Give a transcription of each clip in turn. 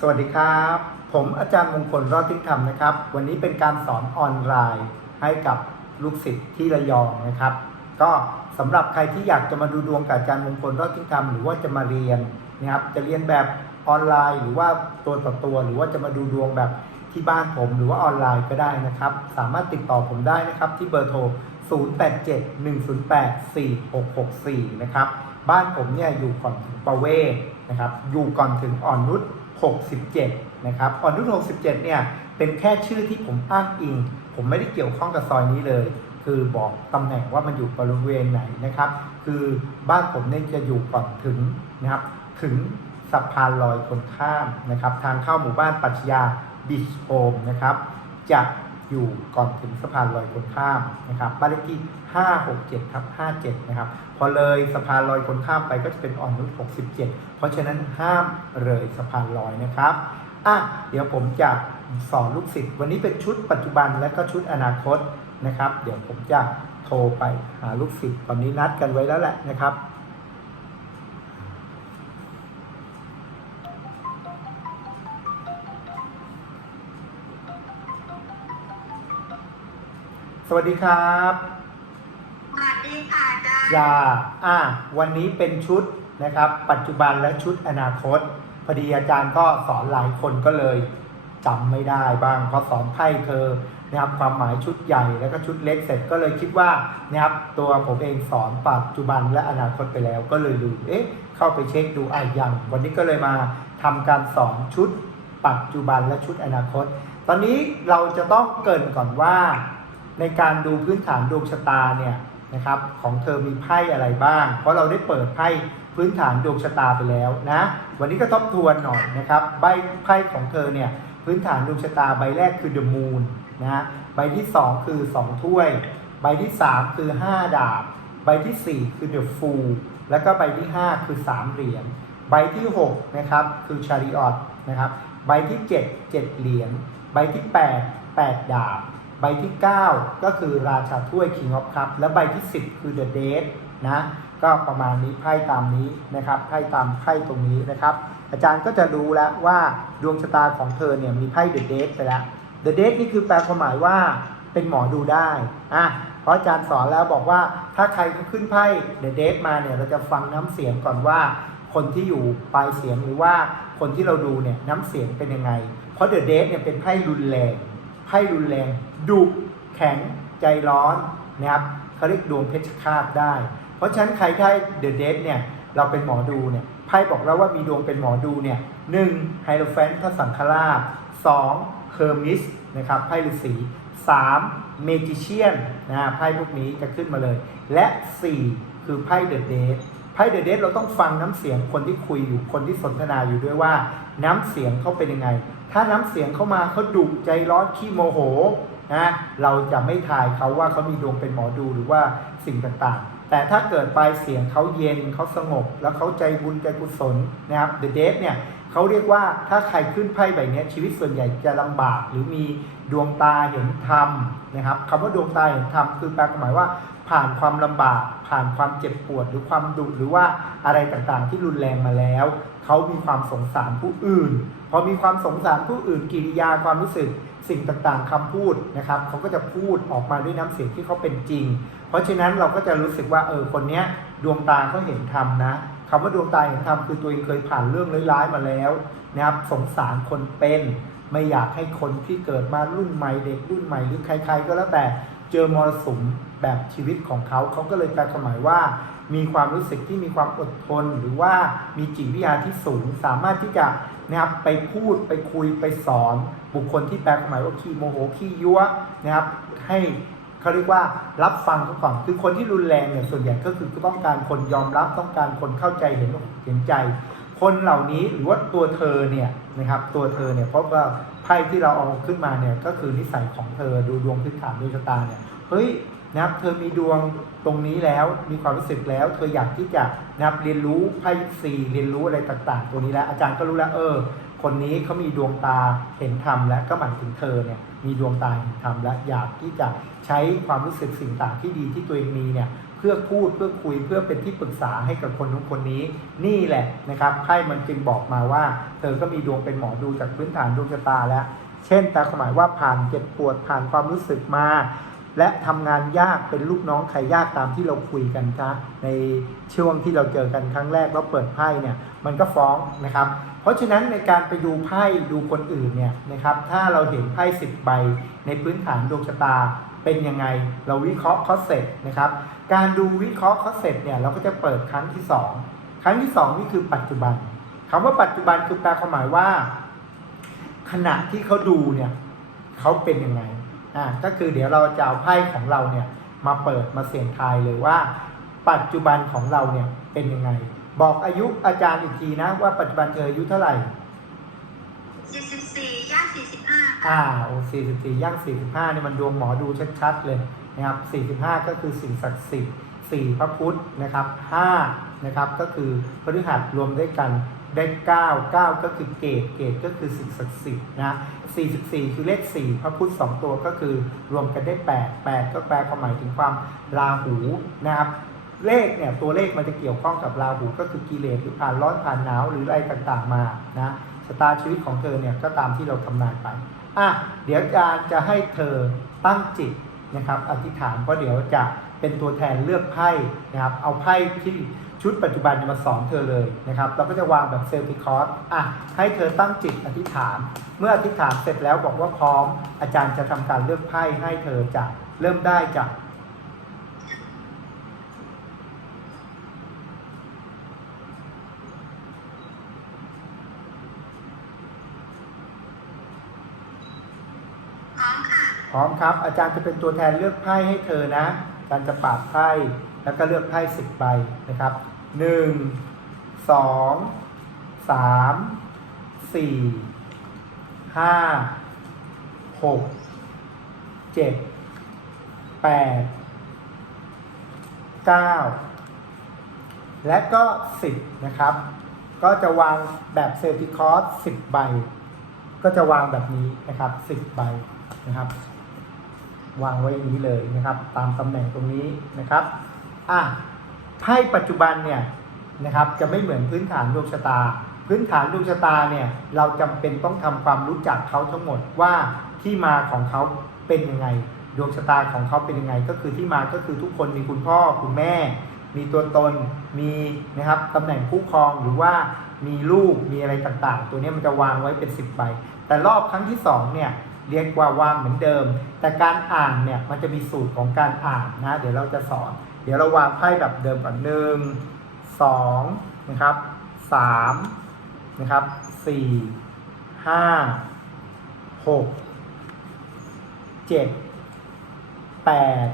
สวัสดีครับ ผมอาจารย์มงคลรอดทิ้งธรรมนะครับ วันนี้เป็นการสอนออนไลน์ให้กับลูกศิษย์ที่ระยองนะครับ ก็สำหรับใครที่อยากจะมาดูดวงกับอาจารย์มงคลรอดทิ้งธรรมหรือว่าจะมาเรียนนะครับ จะเรียนแบบออนไลน์หรือว่าตัวต่อตัว หรือว่าจะมาดูดวงแบบที่บ้านผมหรือว่าออนไลน์ก็ได้นะครับ สามารถติดต่อผมได้นะครับที่เบอร์โทร 0871084664 นะครับ บ้านผมเนี่ยอยู่ก่อนถึงประเวศนะครับ อยู่ก่อนถึงอ่อนนุช 67 นะครับอ่อนนุช67 เนี่ย เป็นแค่ชื่อที่ผมอ้างอิง ผมไม่ได้เกี่ยวข้องกับซอยนี้เลย คือบอกตำแหน่งว่ามันอยู่บริเวณไหนนะครับ คือบ้านผมเนี่ยจะอยู่ก่อนถึงนะครับ ถึงสะพานลอยคนข้ามนะครับ ทางเข้าหมู่บ้านปัชญาบิชโฮมนะครับ จะ อยู่ก่อนถึงสะพานลอยคนข้ามนะครับบ้านเลขที่ 567ทับ57 นะครับ พอเลยสะพานลอยคนข้ามไปก็จะเป็นอ่อนนุช67 เพราะฉะนั้นห้ามเลยสะพานลอยนะครับอะเดี๋ยวผมจะสอนลูกศิษย์วันนี้เป็นชุดปัจจุบันและก็ชุดอนาคตนะครับ เดี๋ยวผมจะโทรไปหาลูกศิษย์ตอนนี้นัดกันไว้แล้วแหละนะครับ สวัสดีครับสวัสดีค่ะอาจารย์ยาอะวันนี้เป็นชุดนะครับ ปัจจุบันและชุดอนาคต พอดีอาจารย์ก็สอนหลายคนก็เลยจำไม่ได้บ้างพอสอนไพ่เธอนะครับความหมายชุดใหญ่แล้วก็ชุดเล็กเสร็จก็เลยคิดว่านะครับตัวผมเองสอนปัจจุบันและอนาคตไปแล้วก็เลยลืมเอ๊ะเข้าไปเช็คดูอะยังวันนี้ก็เลยมาทำการสอนชุดปัจจุบันและชุดอนาคต ตอนนี้เราจะต้องเกรินก่อนว่า ในการดูพื้นฐานดวงชะตาเนี่ยนะครับของเธอมีไพ่อะไรบ้าง เพราะเราได้เปิดไพ่พื้นฐานดวงชะตาไปแล้วนะวันนี้ก็ทบทวนหน่อยนะครับใบไพ่ของเธอเนี่ยพื้นฐานดวงชะตาใบแรกคือ The Moon นะใบที่ 2 คือ 2 ถ้วย ใบที่ 3 คือ 5 ดาบ ใบทีสี่4 คือ The Fool แล้วก็ใบที่ 5 คือ 3 เหรียญใบที่ 6 นะครับ คือ Chariot นะครับ ใบที่ 7 7 เหรียญ ใบที่ 8 8 ดาบ ใบที่ 9 ก็คือราชาถ้วย King of Cup และใบที่ 10 คือ The Dead นะก็ประมาณนี้ไพ่ตามนี้นะครับไพ่ตามไพ่ตรงนี้นะครับ อาจารย์ก็จะรู้แล้วว่าดวงชะตาของเธอเนี่ยมีไพ่ The Dead ไปแล้ว The Dead นี่คือแปลความหมายว่าเป็นหมอดูได้อะเพราะอาจารย์สอนแล้วบอกว่าถ้าใครขึ้นไพ่ The Dead มาเนี่ยเราจะฟังน้ำเสียงก่อนว่า คนที่อยู่ปลายเสียงหรือว่าคนที่เราดูเนี่ยน้ำเสียงเป็นยังไง เพราะ The Dead เนี่ยเป็นไพ่รุนแรงไพ่รุนแรง ดุแข็งใจร้อนนะครับเขาเรียกดวงเพชฌฆาตได้ เพราะฉะนั้นใครได้เดอะเดทเนี่ยเราเป็นหมอดูเนี่ยไพ่บอกแล้วว่ามีดวงเป็นหมอดูเนี่ยหนึ่งไฮโลแฟนพระสังฆราชสองเฮอร์มิสนะครับไพ่ฤาษีสามเมจิเชียนนะไพ่พวกนี้จะขึ้นมาเลย และสี่คือไพ่เดอะเดทไพ่เดอะเดทเราต้องฟังน้ำเสียงคนที่คุยอยู่คนที่สนทนาอยู่ด้วยว่าน้ำเสียงเขาเป็นยังไง ถ้าน้ำเสียงเข้ามาเขาดุใจร้อนขี้โมโห นะเราจะไม่ทายเขาว่าเขามีดวงเป็นหมอดูหรือว่าสิ่งต่างๆ แต่ถ้าเกิดปลายเสียงเขาเย็นเขาสงบ แล้วเขาใจบุญใจกุศลนะครับ The d e a d เนี่ยเขาเรียกว่าถ้าใครขึ้นไพ่ใบนี้ชีวิตส่วนใหญ่จะลำบากหรือมีดวงตาเห็นธรรมนะครับคำว่าดวงตาเห็นธรรมคือแปลความหมายว่าผ่านความลำบาก ผ่านความเจ็บปวดหรือความดุหรือว่าอะไรต่างๆ ที่รุนแรงมาแล้ว เขามีความสงสารผู้อื่น พอมีความสงสารผู้อื่นกิริยาความรู้สึกสิ่งต่างๆคำพูดนะครับเขาก็จะพูดออกมาด้วยน้ำเสียงที่เขาเป็นจริง เพราะฉะนั้นเราก็จะรู้สึกว่าเออคนเนี้ยดวงตาเขาเห็นธรรมนะคำว่าดวงตาเห็นธรรมคือตัวเองเคยผ่านเรื่องร้ายๆมาแล้วนะครับสงสารคนเป็นไม่อยากให้คนที่เกิดมารุ่นใหม่เด็กรุ่นใหม่หรือใคร ๆ ก็แล้วแต่เจอมรสุมแบบชีวิตของเขาเขาก็เลยแปลความหมายว่า มีความรู้สึกที่มีความอดทน หรือว่ามีจิตวิทยาที่สูงสามารถที่จะ นะครับไปพูดไปคุยไปสอน บุคคลที่แปลความหมายว่าขี้โมโหขี้ยั่วนะครับให้เขาเรียกว่ารับฟังเขาก่อนคือคนที่รุนแรงเนี่ยส่วนใหญ่ก็คือต้องการคนยอมรับต้องการคนเข้าใจเห็นอกเห็นใจ คนเหล่านี้หรือว่าตัวเธอเนี่ยนะครับตัวเธอเนี่ยเพราะว่าไพ่ที่เราเอาขึ้นมาเนี่ยก็คือนิสัยของเธอดูดวงพื้นฐานดวงชะตาเนี่ยเฮ้ย นะครับเธอมีดวงตรงนี้แล้วมีความรู้สึกแล้ว เธออยากที่จะนะครับเรียนรู้ไพ่สี่เรียนรู้อะไรต่าง ๆ ตัวนี้แล้ว อาจารย์ก็รู้แล้วเออ คนนี้เขามีดวงตาเห็นธรรมและก็หมายถึงเธอเนี่ยมีดวงตาเห็นธรรมและอยากที่จะใช้ความรู้สึกสิ่งต่างที่ดีที่ตัวเองมีเนี่ยเพื่อพูดเพื่อคุยเพื่อเป็นที่ปรึกษาให้กับคนนู้นคนนี้ นี่แหละนะครับไพ่มันจึงบอกมาว่า เธอก็มีดวงเป็นหมอดูจากพื้นฐานดวงชะตาแล้ว เช่นแต่หมายว่าผ่านเจ็บปวดผ่านความรู้สึกมา และทำงานยากเป็นลูกน้องใครยากตามที่เราคุยกันคะในช่วงที่เราเจอกันครั้งแรกแล้วเปิดไพ่เนี่ยมันก็ฟ้องนะครับ เพราะฉะนั้นในการไปดูไพ่ดูคนอื่นเนี่ยนะครับถ้าเราเห็นไพ่สิบใบ ในพื้นฐานดวงชะตาเป็นยังไงเราวิเคราะห์เขาเสร็จนะครับการดูวิเคราะห์เขาเสร็จเนี่ยเราก็จะเปิดครั้งที่สองครั้งที่สองนี่คือปัจจุบันคำว่าปัจจุบันคือแปลความหมายว่า ขณะที่เขาดูเนี่ยเขาเป็นยังไง อ่าก็คือเดี๋ยวเราจะเอาไพ่ของเราเนี่ยมาเปิดมาเสี่ยงทายเลยว่า ปัจจุบันของเราเนี่ยเป็นยังไง บอกอายุอาจารย์อีกทีนะ ว่าปัจจุบันเธออายุเท่าไหร่44ย่าง45อ่าโอ้สี่สิบสี่ย่างสี่สิบห้านี่มันดวงหมอดูชัดๆเลยนะครับสี่สิบห้าก็คือสิ่งศักดิ์สิทธิ์สี่พระพุทธนะครับห้านะครับก็คือพฤหัสรวมด้วยกัน ได้เก้าเก้าก็คือเกตเกตก็คือสิ่งศักดิ์สิทธิ์นะสี่สิบสี่คือเลขสี่พระพุทธสองตัวก็คือรวมกันได้แปดแปดก็แปลความหมายถึงความราหูนะครับเลขเนี่ยตัวเลขมันจะเกี่ยวข้องกับราหูก็คือกิเลสหรือผ่านร้อนผ่านหนาวหรืออะไรต่างๆมานะชะตาชีวิตของเธอเนี่ยก็ตามที่เราทำนายไปอะเดี๋ยวอาจารย์จะให้เธอตั้งจิตนะครับอธิษฐานเพราะเดี๋ยวจะเป็นตัวแทนเลือกไพ่นะครับเอาไพ่ที่ ชุดปัจจุบันเนี่ยมาสอนเธอเลยนะครับ เราก็จะวางแบบเซลติคอร์สอะให้เธอตั้งจิตอธิษฐาน เมื่ออธิษฐานเสร็จแล้วบอกว่าพร้อม อาจารย์จะทำการเลือกไพ่ให้เธอจะเริ่มได้จากพร้อมค่ะพร้อมครับ อาจารย์จะเป็นตัวแทนเลือกไพ่ให้เธอนะอาจารย์จะปาดไพ่ แล้วก็เลือกไพ่สิบใบนะครับหนึ่งสองสามสี่ห้าหกเจ็ดแปดเก้าและก็สิบนะครับ ก็จะวางแบบเซลติคอร์สสิบใบ ก็จะวางแบบนี้นะครับสิบใบนะครับ วางไว้อย่างนี้เลยนะครับ ตามตำแหน่งตรงนี้นะครับ อะไพ่ปัจจุบันเนี่ยนะครับจะไม่เหมือนพื้นฐานดวงชะตา พื้นฐานดวงชะตาเนี่ยเราจำเป็นต้องทำความรู้จักเขาทั้งหมดว่าที่มาของเขาเป็นยังไง ดวงชะตาของเขาเป็นยังไง ก็คือที่มาก็คือทุกคนมีคุณพ่อคุณแม่ มีตัวตนมีนะครับตำแหน่งคู่ครองหรือว่ามีลูกมีอะไรต่างๆ ตัวนี้มันจะวางไว้เป็น 10ใบแต่รอบครั้งที่สองเนี่ยเรียกว่าวางเหมือนเดิม แต่การอ่านเนี่ยมันจะมีสูตรของการอ่านนะเดี๋ยวเราจะสอน ดี๋ยวเราวางไพ่แบบเดิมก่อนหนึ่งสองนะครับสามนะครับสี่ห้าหกเจ็ดแปด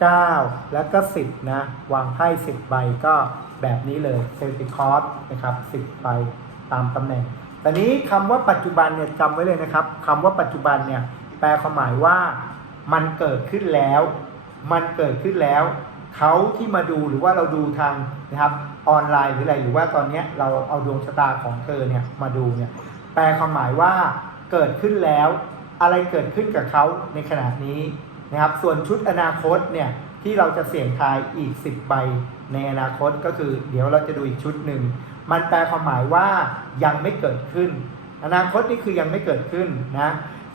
เก้าแล้วก็สิบนะ วางไพ่สิบใบก็แบบนี้เลยเซลติคอร์สนะครับสิบใบตามตำแหน่งตอนนี้คำว่าปัจจุบันเนี่ยจำไว้เลยนะครับคำว่าปัจจุบันเนี่ยแปลความหมายว่ามันเกิดขึ้นแล้ว มันเกิดขึ้นแล้ว เขาที่มาดูหรือว่าเราดูทางนะครับออนไลน์หรืออะไรหรือว่าตอนนี้เราเอาดวงชะตาของเธอเนี่ยมาดูเนี่ยแปลความหมายว่าเกิดขึ้นแล้ว อะไรเกิดขึ้นกับเขาในขณะนี้นะครับ ส่วนชุดอนาคตเนี่ยที่เราจะเสี่ยงทายอีก 10ใบในอนาคตก็คือ เดี๋ยวเราจะดูอีกชุดหนึ่งมันแปลความหมายว่ายังไม่เกิดขึ้น อนาคตนี่คือยังไม่เกิดขึ้นนะ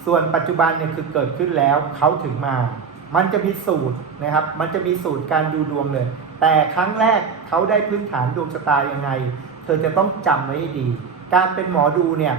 ส่วนปัจจุบันเนี่ยคือเกิดขึ้นแล้วเขาถึงมา มันจะมีสูตรนะครับ มันจะมีสูตรการดูดวงเลย แต่ครั้งแรกเขาได้พื้นฐานดวงชะตายังไง เธอจะต้องจำไว้ให้ดี การเป็นหมอดูเนี่ย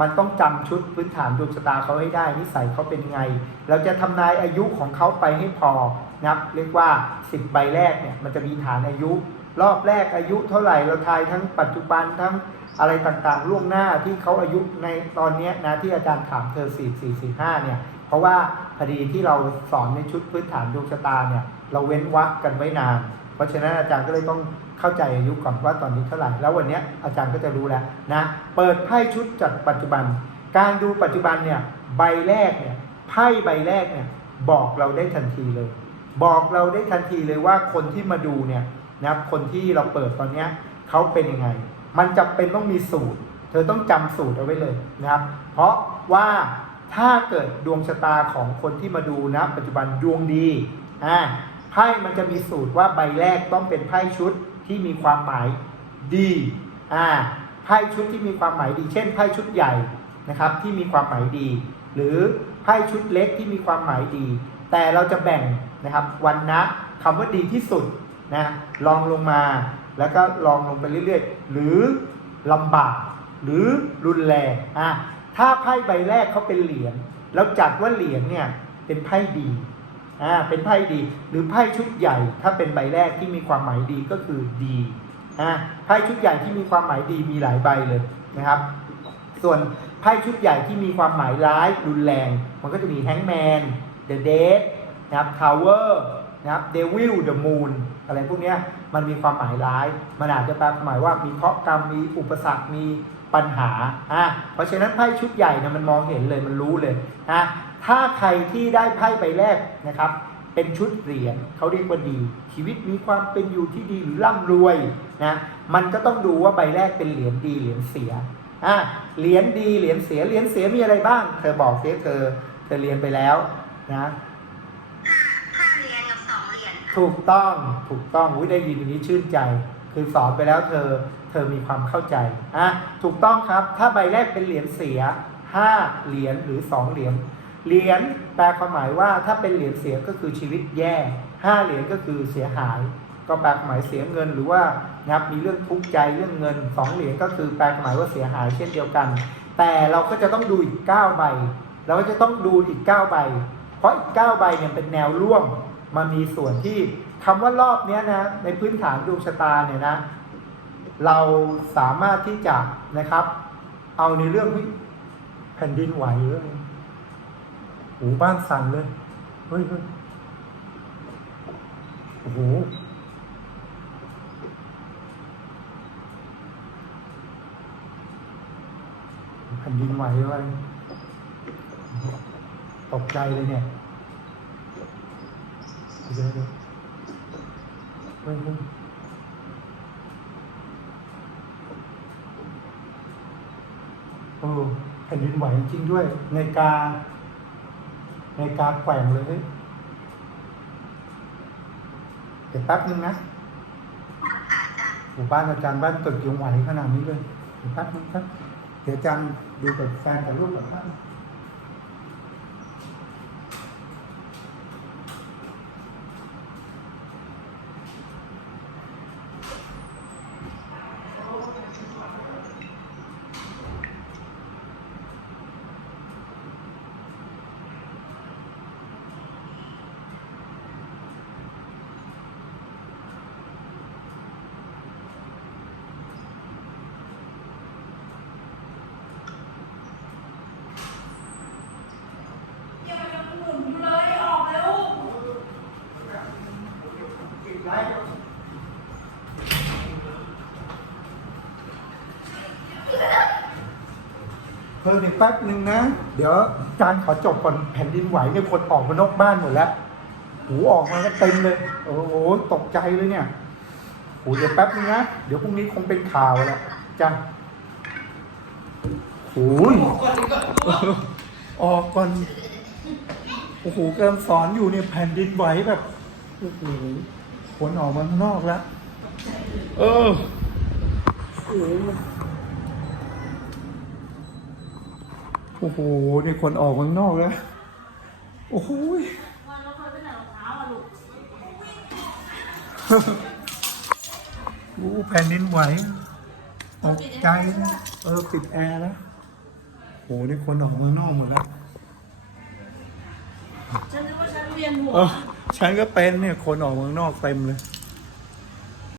มันต้องจำชุดพื้นฐานดวงชะตาเขาให้ได้นิสัยเขาเป็นไง เราจะทำนายอายุของเขาไปให้พอนะครับเรียกว่า 10 ใบแรกเนี่ยมันจะมีฐานอายุ รอบแรกอายุเท่าไหร่เราทายทั้งปัจจุบันทั้งอะไรต่างๆ ล่วงหน้าที่เขาอายุในตอนนี้นะที่อาจารย์ถามเธอ4 4 4 5เนี่ย เพราะว่าพอดีที่เราสอนในชุดพื้นฐานดวงชะตาเนี่ย เราเว้นวรรคกันไว้นาน เพราะฉะนั้นอาจารย์ก็เลยต้องเข้าใจอายุก่อนว่าตอนนี้เท่าไหร่แล้ววันนี้อาจารย์ก็จะรู้แล้วนะเปิดไพ่ชุดจากปัจจุบัน การดูปัจจุบันเนี่ยใบแรกเนี่ยไพ่ใบแรกเนี่ยบอกเราได้ทันทีเลย บอกเราได้ทันทีเลยว่าคนที่มาดูเนี่ย นะครับคนที่เราเปิดตอนนี้เขาเป็นยังไง มันจำเป็นต้องมีสูตร เธอต้องจำสูตรเอาไว้เลยนะครับ เพราะว่าถ้าเกิดดวงชะตาของคนที่มาดูนะ ปัจจุบันดวงดีอ่าไพ่พ่มันจะมีสูตรว่าใบแรกต้องเป็นไพ่ชุดที่มีความหมายดีอ่าไพ่ชุดที่มีความหมายดี เช่นไพ่ชุดใหญ่นะครับที่มีความหมายดี หรือไพ่ชุดเล็กที่มีความหมายดี แต่เราจะแบ่งนะครับวันนะคำว่าดีที่สุด นะลองลงมาแล้วก็ลองลงไปเรื่อยๆ หรือลำบาก หรือรุนแรงอะถ้าไพ่ใบแรกเขาเป็นเหรียญแล้วจัดว่าเหรียญเนี่ยเป็นไพ่ดีอ่าเป็นไพ่ดี หรือไพ่ชุดใหญ่ ถ้าเป็นใบแรกที่มีความหมายดีก็คือดีอ่าไพ่ชุดใหญ่ที่มีความหมายดีมีหลายใบเลยนะครับ ส่วนไพ่ชุดใหญ่ที่มีความหมายร้ายรุนแรง มันก็จะมีแฮงแมนเดอะเดทนะครับทาวเวอร์ นะครับเดวิลเดอะมูนอะไรพวกนี้มันมีความหมายร้าย มันอาจจะแปลความหมายว่ามีเคราะห์กรรมมีอุปสรรคมีปัญหาอะเพราะฉะนั้นไพ่ชุดใหญ่เนี่ยมันมองเห็นเลยมันรู้เลยนะถ้าใครที่ได้ไพ่ใบแรกนะครับ เป็นชุดเหรียญเขาเรียกว่าดี ชีวิตมีความเป็นอยู่ที่ดีหรือร่ำรวยนะมันก็ต้องดูว่าใบแรกเป็นเหรียญดีเหรียญเสียอะเหรียญดีเหรียญเสียเหรียญเสียมีอะไรบ้าง เธอบอกเสียเธอ เธอเรียนไปแล้วนะ ถูกต้องถูกต้องอุ้ยได้ยินอย่างนี้ชื่นใจ คือสอนไปแล้วเธอเธอมีความเข้าใจอะถูกต้องครับ ถ้าใบแรกเป็นเหรียญเสียห้าเหรียญหรือสองเหรียญเหรียญแปลความหมายว่าถ้าเป็นเหรียญเสียก็คือชีวิตแย่ห้าเหรียญก็คือเสียหาย ก็แปลความหมายเสียเงิน หรือว่านับมีเรื่องทุกข์ใจเรื่องเงินสองเหรียญก็คือแปลความหมายว่าเสียหายเช่นเดียวกัน แต่เราก็จะต้องดูอีกเก้าใบ เราก็จะต้องดูอีกเก้าใบ เพราะอีกเก้าใบเนี่ยเป็นแนวร่วม มันมีส่วนที่คำว่ารอบนี้นะในพื้นฐานดวงชะตาเนี่ยนะ เราสามารถที่จะนะครับ เอาในเรื่องแผ่นดินไหวเลยหูบ้านสั่นเลยเฮ้ยเฮ้ยโอ้โหแผ่นดินไหวเลยตกใจเลยเนี่ย เดี๋ยวเดี๋ยวเฮ้ยเฮ้ยโอ้แผ่นดินไหวจริงด้วย ในกา ในกาแกว่งเลยเฮ้ยเดี๋ยวแป๊บนึงนะค่ะอาจารย์หมู่บ้านอาจารย์บ้านตึกยังไหวขนาดนี้เลยเดี๋ยวแป๊บนึงครับ เดี๋ยวอาจารย์ดูกับแฟนกับลูกก่อนครับ อย่าไปกับหมุนอยู่เลยออกเร็ว เพิ่มอีกแป๊บหนึ่งนะ เดี๋ยวอารขอจบก่อนแผ่นดินไหวเนี่ยคนออกมานอกบ้านหมดแล้ว หูออกมาก็เต็มเลย โอ้โห ตกใจเลยเนี่ยโหเดี๋ยวแป๊บนึงนะ เดี๋ยวพรุ่งนี้คงเป็นข่าวแล้วจ้ะโอ้ยออกก่อน โอ้โหกำลังสอนอยู่เนี่ยแผ่นดินไหวแบบโอ้โหขนออกมาข้างนอกแล้ว เออโอ้ โหโอ้โหนี่คนออกข้างนอกแล้ว โอ้โหยวันเราเคยไปไหนรองเท้าอะลูกโอ้แผ่นดินไหวตกใจนะเออปิดแอร์แล้วโอ้โหนี่คนออกข้างนอกหมดแล้วฉันนึกว่าฉันเวียนหัวเออฉันก็เป็นเนี่ยคนออกข้างนอกเต็มเลย